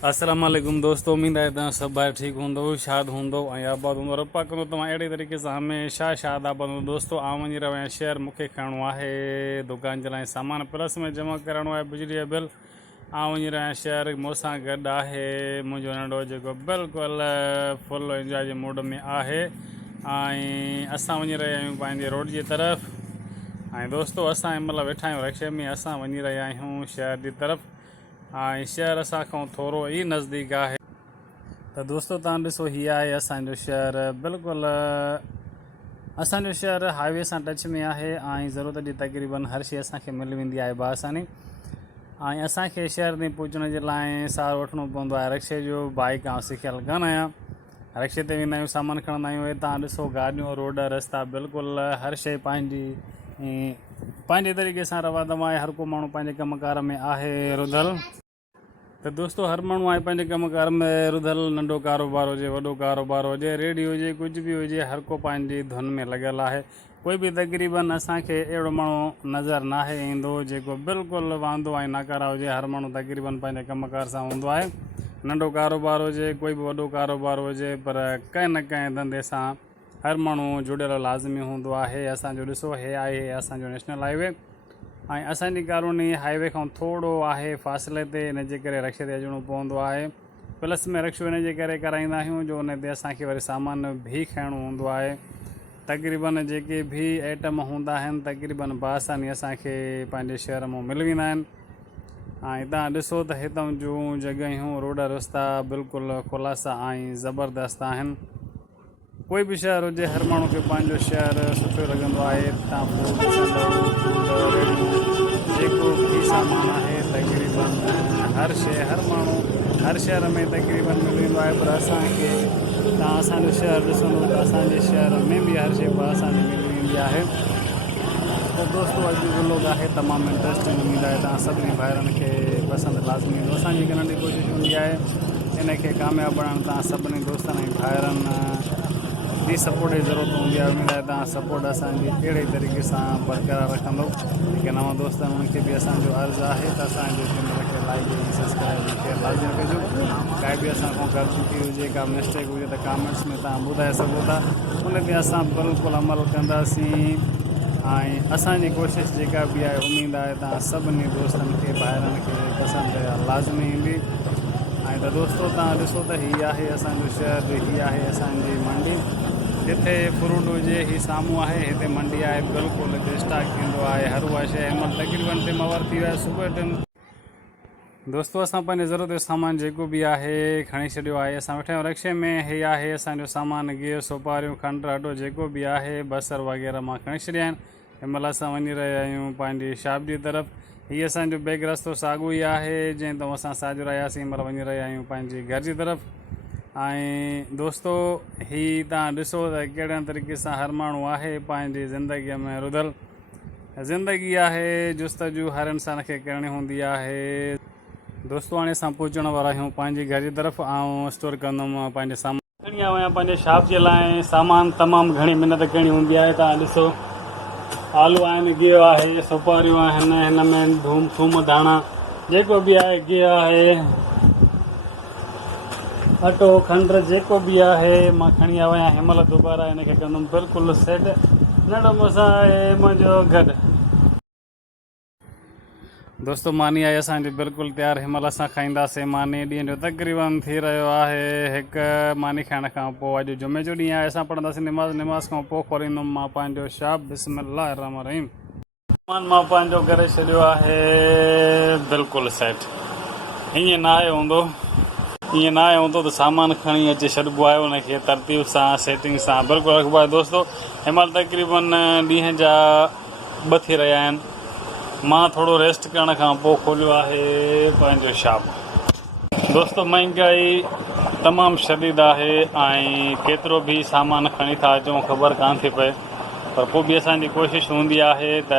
अस्सलाम वालेकुम दोस्तों, उम्मीद है तव्हां सभु ॿाहिरि ठीकु हूंदो, शाद हूंदो ऐं आबाद हूंदो। रब्बा कंदो तव्हां अहिड़े तरीक़े सां हमेशह शाद आबाद हूंदो। दोस्तों, आउं वञी रहियो आहियां शहर, मूंखे खणणो आहे दुकान जे लाइ सामान प्लस में जमा करिणो आहे बिजली जो बिल। आउं वञी रहियो आहियां शहर, मूंसां गॾु आहे मुंहिंजो नंढो जेको बिल्कुलु फुल इंजॉय जे मूड में आहे ऐं असां वञी रहिया आहियूं पंहिंजे रोड जी तरफ़। ऐं दोस्तों, असां हिन महिल वेठा आहियूं रिक्शे में, असां वञी रहिया आहियूं शहर जी तरफ़ ऐं शहर असांखां थोरो ई नज़दीक आहे। त दोस्तों, तव्हां ॾिसो, हीअ आहे असांजो शहर। बिल्कुलु असांजो शहर हाईवे सां टच में आहे ऐं ज़रूरत जी तक़रीबन हर शइ असांखे मिली वेंदी आहे बासानी। ऐं असांखे शहर ताईं पहुचण जे लाइ सहारो वठिणो पवंदो आहे रिक्शे जो। बाइक आउं सिखियल कोन आहियां, रिक्शे ते वेंदा आहियूं, सामान खणंदा आहियूं। हितां ॾिसो गाॾियूं, रोड, रस्ता, बिल्कुलु हर शइ पंहिंजे तरीक़े सां रवा दवा आहे। हर को माण्हू पंहिंजे कमकार में आहे रुधल। त दोस्तों, हर माण्हू आहे पंहिंजे कमकार में रुधल। नंढो कारोबार हुजे, वॾो कारोबार हुजे, रेडी हुजे, कुझु बि हुजे, हर को पंहिंजी धुन में लॻियल आहे। कोई बि तक़रीबन असांखे अहिड़ो माण्हू नज़र नाहे ईंदो जेको बिल्कुलु वांदो ऐं नाकारा हुजे। हर माण्हू तक़रीबन पंहिंजे कमकार सां हूंदो आहे। नंढो कारोबार हुजे, कोई बि वॾो कारोबार हुजे, पर कंहिं न कंहिं धंधे सां हर माण्हू जुड़ियल लाज़मी हूंदो आहे। असांजो ॾिसो, हे आहे असांजो नेशनल हाईवे ऐं असांजी कॉलोनी हाईवे खां थोरो आहे फ़ासिले ते, इन जे करे रिक्शे ते अचिणो पवंदो आहे। प्लस में रिक्शो इन जे करे कराईंदा आहियूं जो उन ते असांखे वरी सामान बि खणणो हूंदो आहे। तक़रीबन जेके बि आइटम हूंदा आहिनि तक़रीबन बासानी असांखे पंहिंजे शहर मां मिली वेंदा आहिनि। ऐं तव्हां ॾिसो त हितां जूं जॻहियूं, रोड, रस्ता बिल्कुलु खुलासा ऐं ज़बरदस्त आहिनि। कोई बि शहर हुजे, हर माण्हू खे पंहिंजो शहर सुठो लॻंदो आहे। तव्हां जेको बि सामान आहे तक़रीबन हर शइ, हर माण्हू हर शहर में तक़रीबन मिली वेंदो आहे। पर असांखे तव्हां असांजो शहर ॾिसंदो त असांजे शहर में बि हर शइ असांखे मिली वेंदी आहे। त दोस्तों, अॼु जो व्लॉग आहे तमामु इंट्रस्टिंग। उमेद आहे तव्हां सभिनी भाइरनि खे पसंदि लाज़मी ईंदो। असांजी हिकु नंढी कोशिशि हूंदी आहे इन खे कामयाबु बणाइणु। तव्हां सभिनी दोस्तनि ऐं भाइरनि जी सपोर्ट जी ज़रूरत हूंदी आहे। उमेद आहे तव्हां सपोर्ट असांजी अहिड़े तरीक़े सां बरक़रार रखंदो। जेके नवां दोस्त आहिनि उन्हनि खे बि असांजो अर्ज़ु आहे त असांजे चैनल खे लाइक ऐं सब्सक्राइब शेयर लाज़मी कजो। काई बि असांखां ग़लती हुजे, का मिस्टेक हुजे त कमेंट्स में तव्हां ॿुधाए सघो था, उन ते असां बिल्कुलु अमल कंदासीं। ऐं असांजी कोशिशि जेका बि आहे, उमेद आहे तव्हां सभिनी दोस्तनि खे, भाइरनि खे पसंदि लाज़मी ईंदी। ऐं त दोस्तों, तव्हां ॾिसो त हीअ आहे असांजो शहर, हीअ आहे असांजी मंडी। जिथे फ्रूट हुजे ही साम्हूं आहे, हिते मंडी आहे। बिल्कुलु हिते स्टॉक थींदो आहे हर उहा शइ। हिन महिल तक़रीबन टाइम ओवर थी वियो आहे, सुबुह जो टाइम। दोस्तों, असां पंहिंजे ज़रूरत जो सामान जेको बि आहे खणी छॾियो आहे। असां वेठा आहियूं रिक्शे में। हे आहे असांजो सामान, गिहु, सुपारियूं, खंडु, अटो, जेको बि आहे बसर वग़ैरह मां खणी छॾिया आहिनि। हिन महिल असां वञी रहिया आहियूं पंहिंजी शॉप जी तरफ़। हीअ असांजो बैग रस्तो साॻियो ई आहे जंहिं तां असां साॼो रहियासीं। हिन महिल वञी रहिया आहियूं पंहिंजे घर जी तरफ़। ऐं दोस्तों, हीअ तव्हां ॾिसो त कहिड़े तरीक़े सां हर माण्हू आहे पंहिंजी ज़िंदगीअ में रुधल। ज़िंदगी आहे जुस्तजू हर इंसान खे करणी हूंदी आहे। दोस्तों, हाणे असां पहुचण वारा आहियूं पंहिंजे घर जी तरफ़। ऐं स्टोर कंदुमि पंहिंजे सामान खणी आयो आहियां पंहिंजे शॉप जे लाइ। सामान तमामु घणी महिनत करणी हूंदी आहे। तव्हां ॾिसो, आलू आहिनि, गिहु आहे, सुपारियूं आहिनि, हिन में थूम, धाणा, जेको बि आहे, गिहु आहे, अटो, खंडु, जेको बि आहे मां खणी आयो आहियां। हिन महिल दुबारा हिनखे कंदुमि बिल्कुलु सेट। नंढो मूंसां आहे मुंहिंजो गॾु। दोस्तों, मानी आहे असांजी बिल्कुलु तयारु। हिन महिल असां खाईंदासीं मानी। ॾींहं जो तक़रीबन थी रहियो आहे हिकु। मानी खाइण खां पोइ अॼु जुमे जो ॾींहुं आहे, असां पढ़ंदासीं निमाज़ खां पोइ खोलींदुमि मां पंहिंजो शॉप। बिस्मिल्लाह रहमान रहीम। सामान मां पंहिंजो करे छॾियो आहे बिल्कुलु सेट। हीअं न आहे हूंदो, ईअं न आहे हूंदो त सामान खणी अची छॾिबो आहे, उनखे तरतीब सां सेटिंग सां बिल्कुलु रखिबो आहे। दोस्तों, हिन महिल तक़रीबन ॾींहं जा 2 थी रहिया आहिनि। मां थोरो रेस्ट करण खां पोइ खोलियो आहे पंहिंजो शॉप। दोस्तों, महांगाई तमामु शदीद आहे ऐं केतिरो बि सामान खणी था अचूं ख़बर कान थी पए। पर पोइ बि असांजी कोशिशि हूंदी आहे त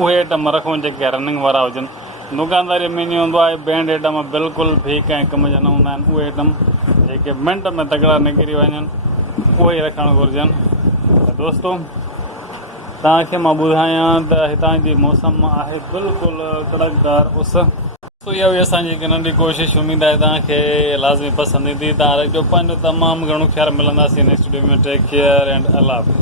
उहे आइटम रखूं जेके रनिंग वारा हुजनि। दुकानदारी में ईअं हूंदो आहे, बैंड आइटम बिल्कुलु बि कंहिं कम जा न हूंदा आहिनि। उहे आइटम जेके मिंट में तगड़ा निकिरी वञनि, उहे ई रखणु घुरिजनि। त दोस्तों, तव्हांखे मां ॿुधायां त हितां जी मौसम आहे बिल्कुलु कड़कदार उस। तो इहा हुई असांजी हिकु नंढी कोशिशि उमेदु आहे तव्हांखे लाज़मी पसंदि ईंदी। तव्हां रखिजो पंहिंजो तमामु घणो ख़्यालु। मिलंदासीं नेक्स्ट वीडियो में। टेक केयर एंड अल्लाह हाफ़िज़।